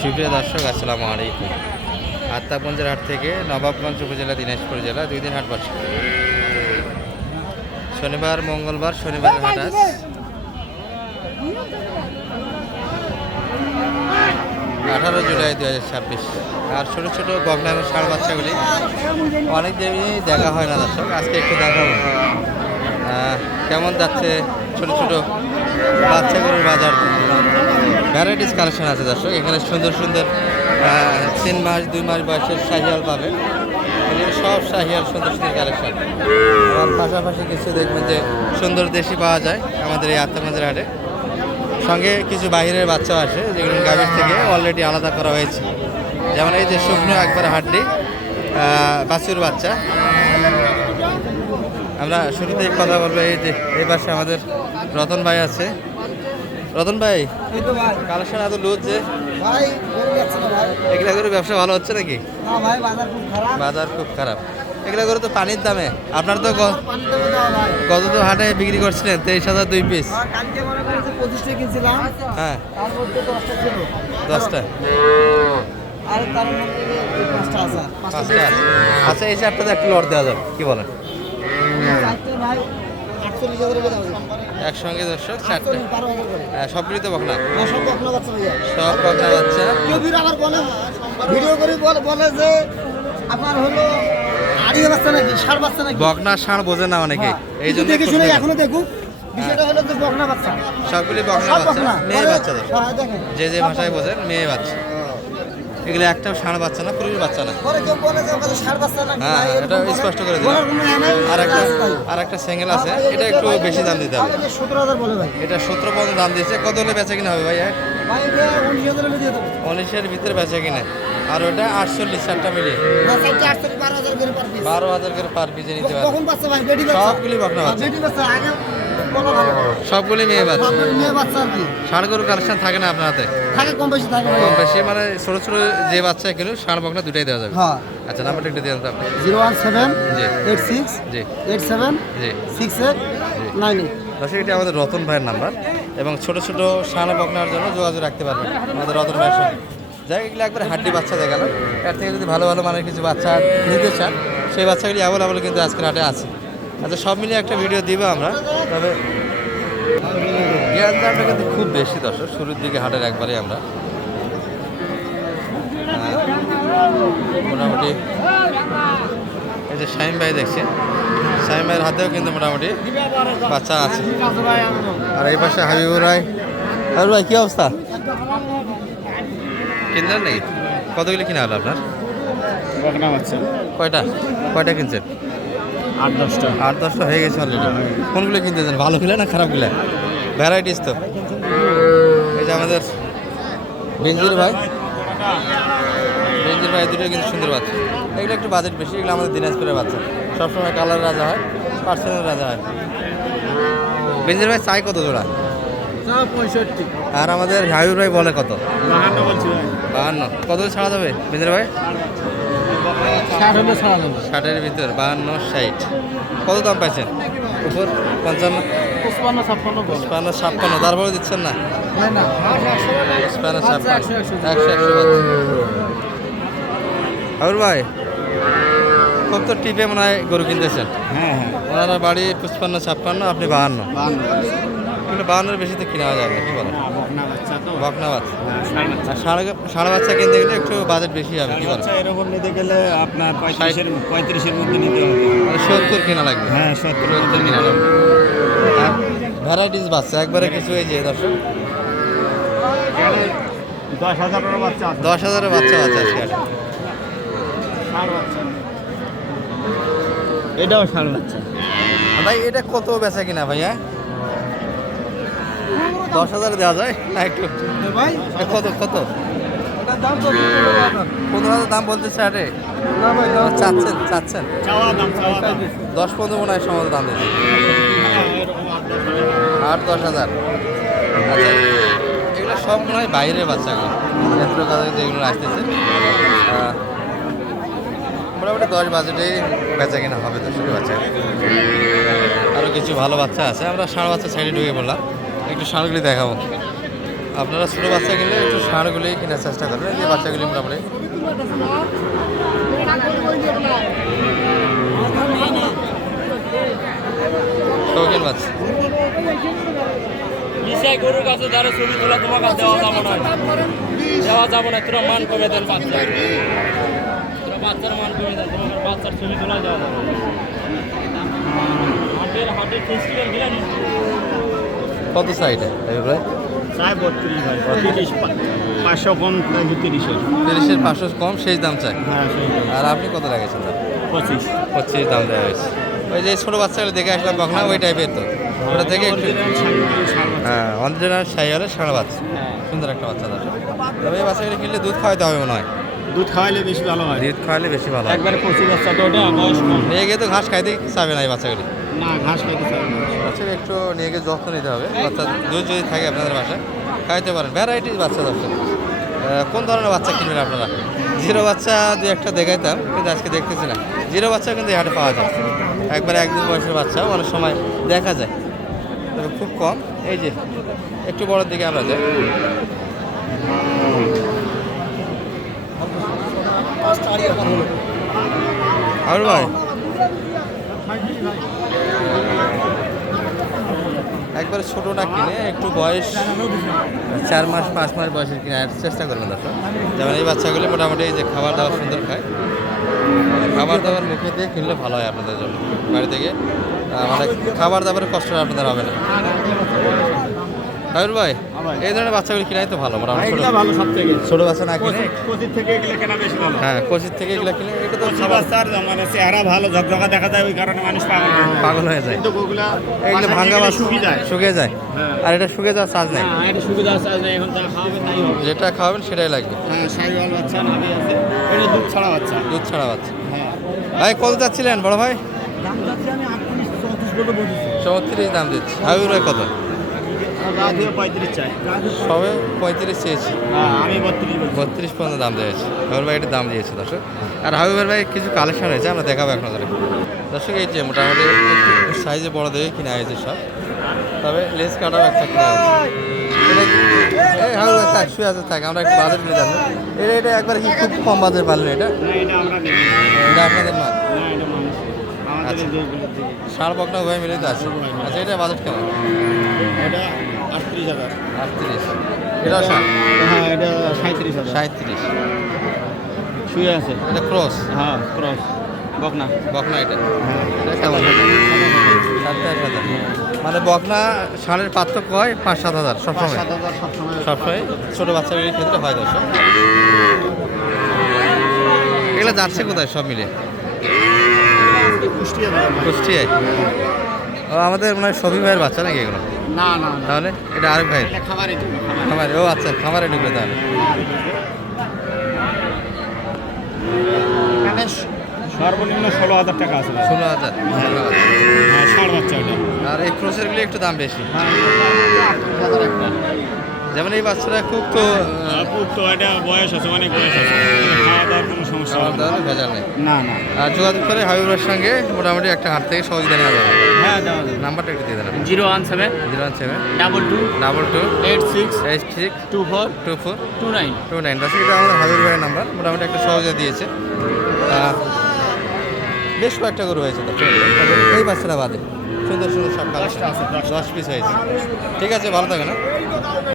সুপ্রিয় দর্শক, আসসালামু আলাইকুম। আত্মাগঞ্জের হাট থেকে নবাবগঞ্জ উপজেলা, দিনাজপুর জেলা 2 দিন হাট বসে। শনিবার, মঙ্গলবার, শনিবার হাট আজ। জুলাই 2026। আর ছোটো ছোটো বগনা এবং ষাঁড় বাচ্চাগুলি অনেক দিনই দেখা হয় না দর্শক, আজকে একটু দেখাবো কেমন যাচ্ছে ছোটো ছোটো বাচ্চাগুলোর বাজার। ভ্যারাইটিস কালেকশন আছে দর্শক, এখানে সুন্দর সুন্দর 3 মাস 2 মাস বয়সের শাহিয়াল পাবেন। এগুলো সব শাহিয়াল, সুন্দর সুন্দর কালেকশন। আর পাশাপাশি কিছু দেখবেন যে সুন্দর দেশি পাওয়া যায় আমাদের এই আত্মাগঞ্জের হাটে। সঙ্গে কিছু বাহিরের বাচ্চাও আসে, যেগুলো গাভীর থেকে অলরেডি আলাদা করা হয়েছে। যেমন এই যে শুকনো একবার হাড্ডি বাছুর বাচ্চা। আমরা শুরুতেই কথা বলবো, এই যে এই পাশে আমাদের রতন ভাই আছে। রতন ভাই, কালেকশন এত লুজ যে এগুলা করে ব্যবসা ভালো হচ্ছে নাকি? বাজার খুব খারাপ। এগুলা করে তো পানির দামে। আপনার তো কত তো হাটে বিক্রি করছিলেন? 23,000 2 পিস। হ্যাঁ, 10টা। আচ্ছা, এই চারটাতে একটু লট দেওয়া যাবে, কি বলেন? একসঙ্গে দর্শক 4টে। সবগুলি তো বকনা, সব বকনা বাচ্চা। বকনা ষাঁড় বোঝে না অনেকে, এই জন্য এখনো দেখুক। সবগুলি বকনা বাচ্চা, মেয়ে বাচ্চা। যে যে ভাষায় বোঝেন, মেয়ে বাচ্চা। এগুলো একটা ষাঁড় বাচ্চা না, পুরুষ বাচ্চা না। হ্যাঁ, এটা স্পষ্ট করে দিলাম। আর একটা সিঙ্গেল আছে, এটা একটু বেশি দাম দিতে হবে। এটা 17 পর্যন্ত দাম দিচ্ছে। কত হলে বেচা কিনা হবে ভাই? 19-এর ভিতরে বেচা কিনা। আর ওটা 48, 4টা মিলিয়ে 12,000 করে পার পিসে নিতে পারবে। সবগুলি বকনা বাচ্চা, সবগুলি মেয়ে বাচ্চা। ষাঁড় গরু কালেকশন থাকে না আপনার হাতে? কম বেশি, মানে ছোট ছোট যে বাচ্চা কিনুন, ষাঁড় বকনা দুটাই দেওয়া যাবে। আচ্ছা, নাম্বারটা একটু দিয়ে দেন আপনি। 01786876868। দর্শক, এটা আমাদের রতন ভাইয়ের নাম্বার, এবং ছোট ছোট ষাঁড় বকনার জন্য যোগাযোগ রাখতে পারবেন আমাদের রতন ভাইয়ের সঙ্গে। যাই, এগুলো একবার হাড্ডি বাচ্চা দেখালো। এর থেকে যদি ভালো ভালো মানের কিছু বাচ্চা নিতে চান, সেই বাচ্চাগুলি অ্যাভেলেবল কিন্তু আজকের হাটে আছে। আচ্ছা, সব মিলিয়ে একটা ভিডিও দিব আমরা। তবে গ্যাস দামটা কিন্তু খুব বেশি দর্শক, শুরুর দিকে হাটের একবারে আমরা মোটামুটি এই যে শাহিম ভাই দেখছেন, শাহিম ভাইয়ের হাতেও কিন্তু মোটামুটি বাচ্চা আছে। আর এই পাশে হাবিবুর ভাই। হাবিবুর ভাই, কী অবস্থা? কিনলেন নাকি? কতগুলি কিনা হলো আপনার? কয়টা কিনছেন? 8-10টা হয়ে গেছে অলরেডি। কোনগুলো কিনতেছেন, ভালোগুলো না খারাপগুলো? ভ্যারাইটিস তো। এই যে আমাদের বেঞ্জির ভাই দুটো কিন্তু সুন্দর বাচ্চা। এগুলো একটু বাজেট বেশি, এগুলো আমাদের দিনাজপুরের বাচ্চা। সবসময় কালার রাজা হয়, পার্সেন্টের রাজা হয়। বেঞ্জির ভাই চাই কত জোড়া? 65। আর আমাদের হাবিবুর ভাই বলে কত? 52। কত ছাড়া যাবে বেঞ্জির ভাই? 60-এর ভিতর, 52-60। কত দাম পাইছেন? উপর 55, 56। তারপরে দিচ্ছেন না? 100। হাবিবুর ভাই, খুব তো টিপে মনে হয় গরু কিনতেছেন। হ্যাঁ, ওনারা বাড়ি 55-56, আপনি 52। কিন্তু 52-এর বেশি তো কিনা যাবে না, কি বলেন? বকনা বাচ্চা। ষাঁড় বাচ্চা কিনতে গেলে একটু বাজেট বেশি হবে, কি বলেন? এরকম নিতে গেলে আপনার 35-এর মধ্যে নিতে হবে। 70 কিনা লাগবে। হ্যাঁ, 70 কিনা লাগবে। ভ্যারাইটিস বাচ্চা একবারে কিছু। এই যে দর্শক, 10,000-এর বাচ্চা আছে। 10,000-এর বাচ্চা আছে আজকে। এটাও ষাঁড় বাচ্চা ভাই। এটা কত বেচা কিনা ভাইয়া? 10,000 দেওয়া যায় না একটু? কত 15,000 দাম বলতেছে হাটে? চাচ্ছেন 10-15 মনে হয় সমাজ দাম দিচ্ছে। 8-10,000। আচ্ছা, এগুলো সব মনে হয় বাইরের বাচ্চাগুলো, যেগুলো আসতেছে। মোটামুটি 10 বাজেটেই বেচা কিনা হবে 10 বাচ্চা। আরও কিছু ভালো বাচ্চা আছে। আমরা ষাঁড় বাচ্চা সাইডে ঢুকে পড়লাম, একটু ষাঁড়গুলি দেখাবো। আপনারা ছোটো বাচ্চা কিনলে একটু ষাঁড়গুলি কেনার চেষ্টা করবেন। এই যে বাচ্চাগুলি মোটামুটি শৌখিন বাচ্চা। নিশ্চয় গরুর কাছে যারা ছবি তোলা তোমার কাছে দেওয়া যাবে না, দেওয়া যাবে না। তোরা মান কমে দেন বাচ্চা, তোরা বাচ্চার মান কমে দেন, তোমার বাচ্চার ছবি তোলা যাওয়া যাবে না। হাটের ফেস্টিভ্যাল দিলেন কত সাইডে ভাই? চাই 32 ভাই, 500 কম 30-এর 500 কম শেষ দাম চাই। হ্যাঁ আর আপনি কত লাগাইছেন দাম? 25 দাম দেওয়া হয়েছে। ওই যে ছোটো বাচ্চাগুলো দেখে আসলাম কখন ওই টাইপের তো ওটা থেকে একটু হ্যাঁ অরিজিনাল সাইওয়ালের ষাঁড় বাচ্চা, সুন্দর একটা বাচ্চা দাদা। তবে এই বাচ্চাগুলো কিনলে দুধ খাওয়াইতে হবে মনে হয়। দুধ খাওয়াইলে বেশি ভালো হয়, দুধ খাওয়ালে বেশি ভালো হয়। একবারে কচি বাচ্চা তো ওটা বয়স কম। নিয়ে গিয়ে তো ঘাস খাইতে চাবে না এই বাচ্চাগুলি। না ঘাস খাইতে চাই না। বাচ্চাকে একটু নিয়ে গিয়ে যত্ন নিতে হবে। বাচ্চা দুধ যদি থাকে আপনাদের বাসায় খাইতে পারেন। ভ্যারাইটিস বাচ্চা দর্শক। কোন ধরনের বাচ্চা কিনবেন আপনারা? জিরো বাচ্চা দু একটা দেখাইতাম, কিন্তু আজকে দেখতেছি না। জিরো বাচ্চা কিন্তু এই হাটে পাওয়া যায়। একবারে একদিন বয়সের বাচ্চা অনেক সময় দেখা যায়, তবে খুব কম। এই যে একটু বড়োর দিকে আমরা যাই। আর ভাই একবারে ছোটো না কিনে একটু বয়স 4 মাস 5 মাস বয়সের কিনে চেষ্টা করবেন দর্শক। যেমন এই বাচ্চাগুলি মোটামুটি এই যে খাবার দাবার সুন্দর খায়, খাবার দাবার মুখে দিয়ে কিনলে ভালো হয় আপনাদের জন্য। বাড়ি থেকে মানে খাবার দাবারের কষ্ট আপনাদের হবে না। হাবির ভাই এই ধরনের বাচ্চাগুলি কিনাই তো ভালো, মোটামুটি ভালো সব থেকে ছোটো বাচ্চা না কিনে কোচির থেকে এগুলো কেনা বেশি ভালো। হ্যাঁ কোচির থেকে এগুলো কিনে এটা তো কচি বাচ্চার মানে চেহারা ভালো ঝকঝকা দেখা যায়, ওই কারণে মানুষ পাগল হয়ে যায়। কিন্তু ওগুলা এগুলো ভাঙ্গা বাচ্চা শুকিয়ে যায়, হ্যাঁ। আর এটা শুকিয়ে যাওয়ার চার্জ নেই। এটা সুবিধা আছে, এখন যা খাওয়াবেন তাই হবে। যেটা খাওয়াবেন সেটাই লাগবে। হ্যাঁ সাইওয়াল বাচ্চা নাভি আছে, এটা দুধ ছাড়া বাচ্চা। দুধ ছাড়া বাচ্চা। হ্যাঁ ভাই কত যাচ্ছিলেন বড় ভাই? দাম যাচ্ছে আমি 38-34 বলে বলছি। 34 দাম দিচ্ছি। হাবিব ভাই কত? রাত হয়ে 35 চাই। সবে 35 চেয়েছি, হ্যাঁ আমি 32 বলছি। 32 পর্যন্ত দাম দিয়েছি। হাবিব ভাই এটা দাম দিয়েছে দর্শক। আর হাবিবের ভাই কিছু কালেকশন হয়েছে, আমরা দেখাবো এখন ধরে দর্শক। এই যে মোটামুটি একটু সাইজে বড় দেখে কিনা হয়েছে সব, তবে লেস কাটাও একটা কিনা হয়েছে। এই হাবিব ভাই থাক, শুয়ে আছে থাক, আমরা একটু বাজার মিলে যাবো। এটা একবার কি খুব কম বাজারে পারলেন? এটা না এটা আমরা নেই, এটা আপনাদের মাল? না এটা মানুষ আমাদের এই দেশগুলোর থেকে। ষাঁড় বকনা উভয় মিলে তো আছে। আচ্ছা এটা বাজেট কেমন? এটা 38,000। 38। এটা ষাঁড়? হ্যাঁ এটা 37,000। 37। শুয়ে আছে। এটা ক্রস? হ্যাঁ ক্রস বকনা। বকনা এটা হ্যাঁ এটা কেমন? 27,000। মানে বকনা ষাঁড়ের পার্থক্য হয় 5-7 হাজার সবসময়। 7,000 সবসময়। সবসময় ছোটো বাচ্চাগুলির ক্ষেত্রে হয় দর্শক। এগুলো যাচ্ছে কোথায় সব মিলে? কুষ্টিয়া। কুষ্টিয়ায়? ও আমাদের মনে হয় সবই ভাইয়ের বাচ্চা নাকি এগুলো? না না না তাহলে এটা আরেক ভাইয়ের এটা খাবারে দিবে, খাবারে। খামারে? ও আচ্ছা খামারে ঢুকবে তাহলে। এখানে সর্বনিম্ন 16,000 টাকা আছে। 16,000। হ্যাঁ ষাঁড় বাচ্চা ওটা। আর এই ক্রসেরগুলি একটু দাম বেশি। হ্যাঁ 38,000 একটা। যেমন এই বাচ্চারা খুব তো খুব তো এটা বয়স আছে, অনেক বয়স আছে, খাওয়া দাওয়ার কোনো সমস্যা খাওয়ার হবে না। দাওয়ার ভেজাল নেই। না না। আর যোগাযোগ করে হাবিবের সঙ্গে মোটামুটি একটা হাট থেকে সহযোগিতা নেওয়া যাবে। হ্যাঁ দেওয়া যাবে। নাম্বারটা একটু দিয়ে দেন। 017 017 22 22 86 86 24 24 29। 29। দর্শক এটা আমাদের হাবিব ভাইয়ের নাম্বার, মোটামুটি একটা সহযোগিতা দিয়েছে। বেশ কয়েকটা গরু হয়েছে দর্শক, এই বাচ্চাটা বাদে সুন্দর সুন্দর সব কালেকশন 10 পিস হয়েছে। ঠিক আছে, ভালো থাকে না।